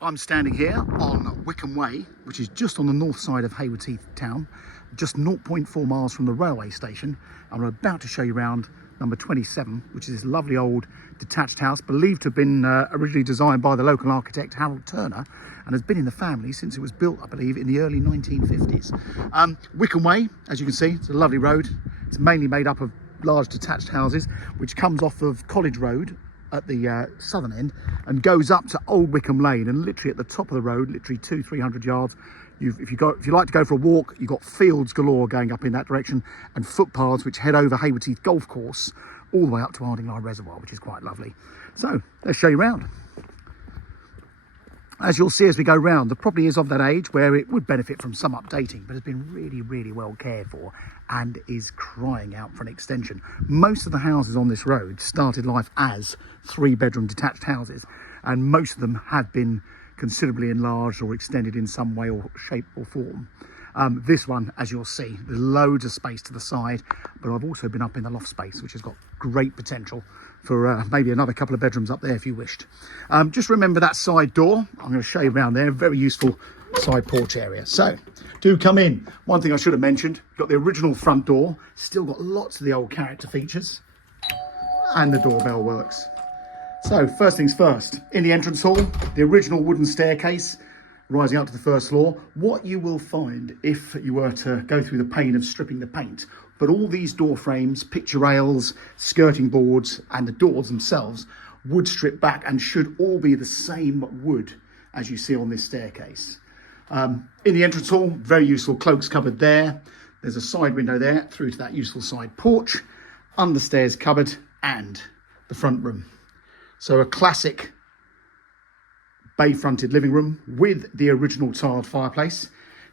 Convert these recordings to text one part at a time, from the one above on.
I'm standing here on Wickham Way, which is just on the north side of Haywards Heath town, just 0.4 miles from the railway station. I'm about to show you around number 27, which is this lovely old detached house, believed to have been originally designed by the local architect Harold Turner, and has been in the family since it was built, I believe, in the early 1950s. Wickham Way, as you can see, it's a lovely road. It's mainly made up of large detached houses, which comes off of College Road at the southern end and goes up to Old Wickham Lane, and literally at the top of the road, literally 200-300 yards, if you like to go for a walk, you've got fields galore going up in that direction, and footpaths which head over Haywards Heath Golf Course all the way up to Ardingly Reservoir, which is quite lovely. So let's show you around. As you'll see as we go round, the property is of that age where it would benefit from some updating, but has been really well cared for and is crying out for an extension. Most of the houses on this road started life as 3-bedroom detached houses, and most of them have been considerably enlarged or extended in some way or shape or form. This one, as you'll see, there's loads of space to the side, but I've also been up in the loft space, which has got great potential for maybe another couple of bedrooms up there if you wished. Just remember that side door. I'm going to show you around there. Very useful side porch area. So do come in. One thing I should have mentioned, you've got the original front door, still got lots of the old character features, and the doorbell works. So first things first, in the entrance hall, the original wooden staircase rising up to the first floor. What you will find if you were to go through the pain of stripping the paint, but all these door frames, picture rails, skirting boards, and the doors themselves would strip back and should all be the same wood as you see on this staircase. In the entrance hall, very useful cloaks cupboard there. There's a side window there through to that useful side porch, understairs cupboard, and the front room. So a classic bay-fronted living room with the original tiled fireplace.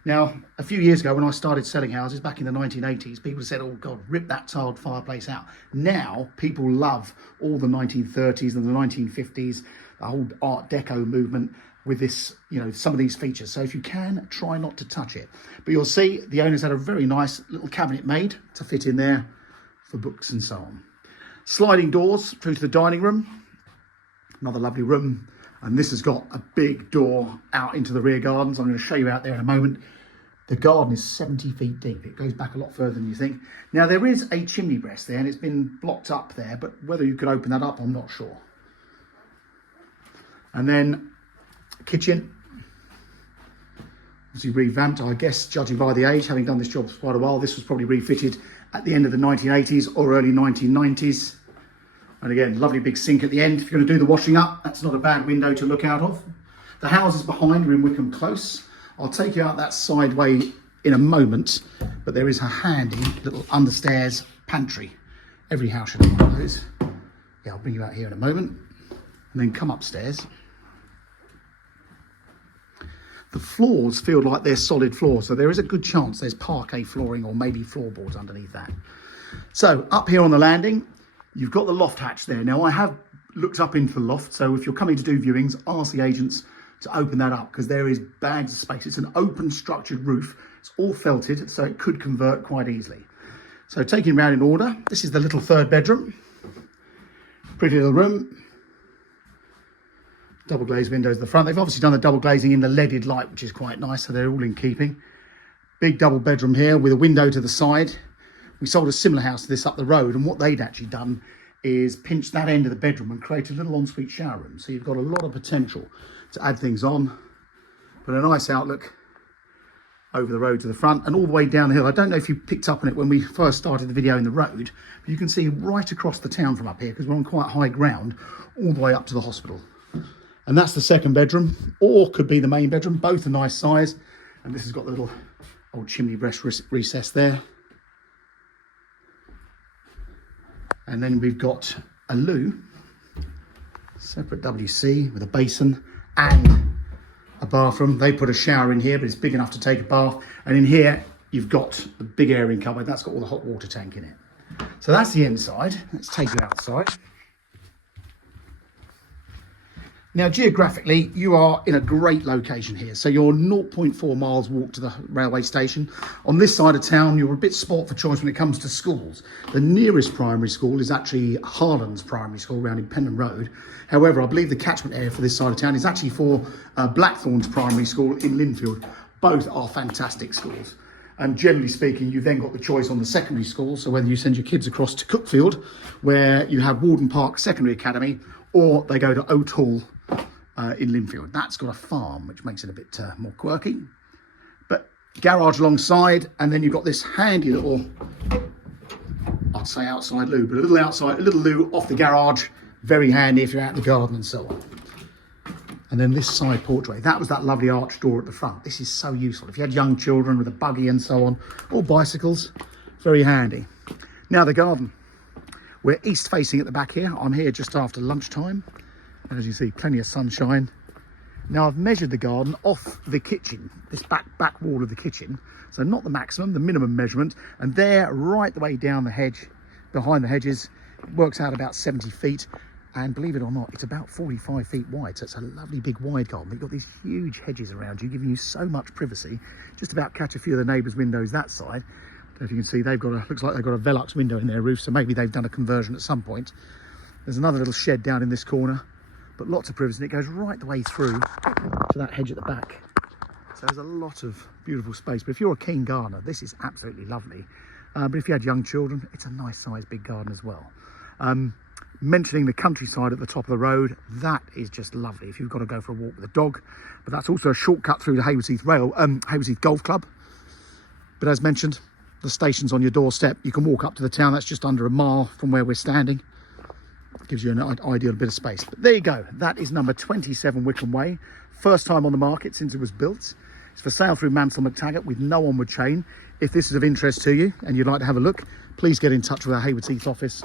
Now, a few years ago when I started selling houses back in the 1980s, people said, oh God, rip that tiled fireplace out. Now, people love all the 1930s and the 1950s, the whole Art Deco movement with this, you know, some of these features. So if you can, try not to touch it. But you'll see the owners had a very nice little cabinet made to fit in there for books and so on. Sliding doors through to the dining room. Another lovely room. And this has got a big door out into the rear gardens. I'm going to show you out there in a moment. The garden is 70 feet deep. It goes back a lot further than you think. Now, there is a chimney breast there, and it's been blocked up there, but whether you could open that up, I'm not sure. And then kitchen. Obviously revamped, I guess, judging by the age, having done this job for quite a while. This was probably refitted at the end of the 1980s or early 1990s. And again, lovely big sink at the end. If you're going to do the washing up, that's not a bad window to look out of. The houses behind are in Wickham Close. I'll take you out that side way in a moment, but there is a handy little understairs pantry. Every house should have one of those. Yeah, I'll bring you out here in a moment. And then come upstairs. The floors feel like they're solid floors, so there is a good chance there's parquet flooring or maybe floorboards underneath that. So up here on the landing, you've got the loft hatch there. Now, I have looked up into the loft, so if you're coming to do viewings, ask the agents to open that up because there is bags of space. It's an open structured roof. It's all felted, so it could convert quite easily. So taking around in order, this is the little 3rd bedroom. Pretty little room. Double glazed windows at the front. They've obviously done the double glazing in the leaded light, which is quite nice, so they're all in keeping. Big double bedroom here with a window to the side. We sold a similar house to this up the road, and what they'd actually done is pinch that end of the bedroom and create a little ensuite shower room. So you've got a lot of potential to add things on, but a nice outlook over the road to the front and all the way down the hill. I don't know if you picked up on it when we first started the video in the road, but you can see right across the town from up here because we're on quite high ground, all the way up to the hospital. And that's the 2nd bedroom, or could be the main bedroom. Both a nice size, and this has got the little old chimney breast recess there. And then we've got a loo, separate WC with a basin and a bathroom. They put a shower in here, but it's big enough to take a bath. And in here, you've got the big airing cupboard. That's got all the hot water tank in it. So that's the inside. Let's take you outside. Now, geographically, you are in a great location here. So you're 0.4 miles walk to the railway station. On this side of town, you're a bit sport for choice when it comes to schools. The nearest primary school is actually Harlan's Primary School around in Penham Road. However, I believe the catchment area for this side of town is actually for Blackthorn's Primary School in Linfield. Both are fantastic schools. And generally speaking, you've then got the choice on the secondary school. So whether you send your kids across to Cookfield, where you have Warden Park Secondary Academy, or they go to Oat Hall in Linfield. That's got a farm, which makes it a bit more quirky. But garage alongside, and then you've got this handy little, I'd say outside loo, but a little loo off the garage. Very handy if you're out in the garden and so on. And then this side porchway, that was that lovely arched door at the front. This is so useful. If you had young children with a buggy and so on, or bicycles, very handy. Now the garden. We're east facing at the back here. I'm here just after lunchtime. And as you see, plenty of sunshine. Now I've measured the garden off the kitchen, this back wall of the kitchen. So not the maximum, the minimum measurement. And there, right the way down the hedge, behind the hedges, it works out about 70 feet. And believe it or not, it's about 45 feet wide. So it's a lovely big wide garden. But you've got these huge hedges around you, giving you so much privacy. Just about catch a few of the neighbours' windows that side. I don't know if you can see, they've got looks like they've got a Velux window in their roof. So maybe they've done a conversion at some point. There's another little shed down in this corner, but lots of privacy. And it goes right the way through to that hedge at the back. So there's a lot of beautiful space. But if you're a keen gardener, this is absolutely lovely. But if you had young children, it's a nice sized big garden as well. Mentioning the countryside at the top of the road, that is just lovely if you've got to go for a walk with a dog. But that's also a shortcut through the Haywards Heath Haywards Heath Golf Club. But as mentioned, the station's on your doorstep. You can walk up to the town. That's just under a mile from where we're standing. Gives you an ideal bit of space. But there you go. That is number 27 Wickham Way. First time on the market since it was built. It's for sale through Mansell McTaggart with no onward chain. If this is of interest to you and you'd like to have a look, please get in touch with our Haywards Heath office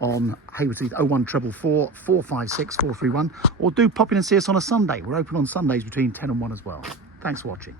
on Haywards Heath 01444 456 431, or do pop in and see us on a Sunday. We're open on Sundays between 10 and 1 as well. Thanks for watching.